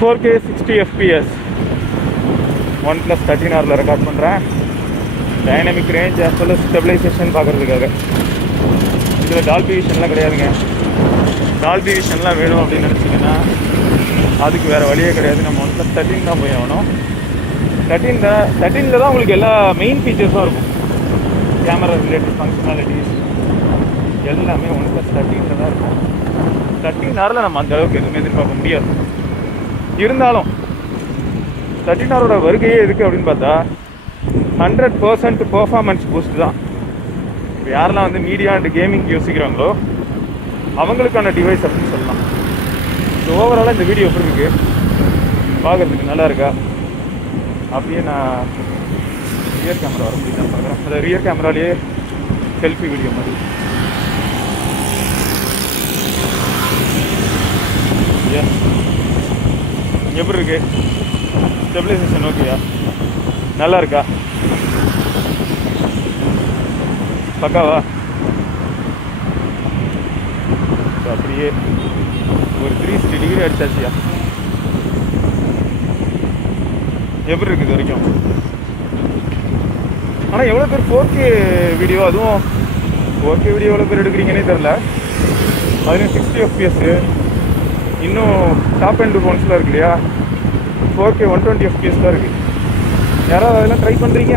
4K 60 FPS OnePlus 13R record பண்ணுறேன். Dynamic range as well as stabilization பார்க்குறதுக்காக. இதில் Dolby விஷன்லாம் கிடையாதுங்க. டால்பி விஷன்லாம் வேணும் அப்படின்னு நினச்சிங்கன்னா அதுக்கு வேறு வழியே கிடையாது. நம்ம OnePlus 13 தான் போய் ஆகணும். 13 தான் உங்களுக்கு எல்லா மெயின் ஃபீச்சர்ஸும் இருக்கும். கேமரா ரிலேட்டட் ஃபங்க்ஷனாலிட்டிஸ் எல்லாமே OnePlus 13 தான் இருக்கும். 13Rல நம்ம அந்த அளவுக்கு எதுவுமே எதிர்பார்க்க முடியாது. இருந்தாலும் 13Rோட வருகையே எதுக்கு அப்படின்னு பார்த்தா 100% பெர்ஃபார்மன்ஸ் பூஸ்ட் தான். இப்போ யாரெல்லாம் வந்து மீடியா அண்ட் கேமிங் யோசிக்கிறாங்களோ அவங்களுக்கான டிவைஸ் அப்படின்னு சொல்லலாம். ஸோ ஓவராலாக இந்த வீடியோ எப்படி இருக்குது, பார்க்குறதுக்கு நல்லா இருக்கா? அப்படியே நான் ரியர் கேமரா வர முடியும் பார்க்குறேன். அந்த ரியர் கேமராலேயே செல்ஃபி வீடியோ மாதிரி. எப்படி இருக்கு? ஸ்டெபிலைசேஷன் ஓகேயா? நல்லா இருக்கா? பக்காவா? அப்படியே ஒரு 360 டிகிரி அடிச்சாச்சியா? எப்படி இருக்குது இது வரைக்கும்? ஆனால் எவ்வளோ பேர் 4K வீடியோ, அதுவும் 4K வீடியோ எவ்வளோ பேர் எடுக்கிறீங்கன்னே தெரில. அதுலேயும் 60 FPS, இன்னும் டாப் அண்ட் ஃபோன்ஸில் இருக்கு இல்லையா, 4K 120 FPS தான் இருக்குது. யாராவது அதெல்லாம் ட்ரை பண்ணுறீங்க?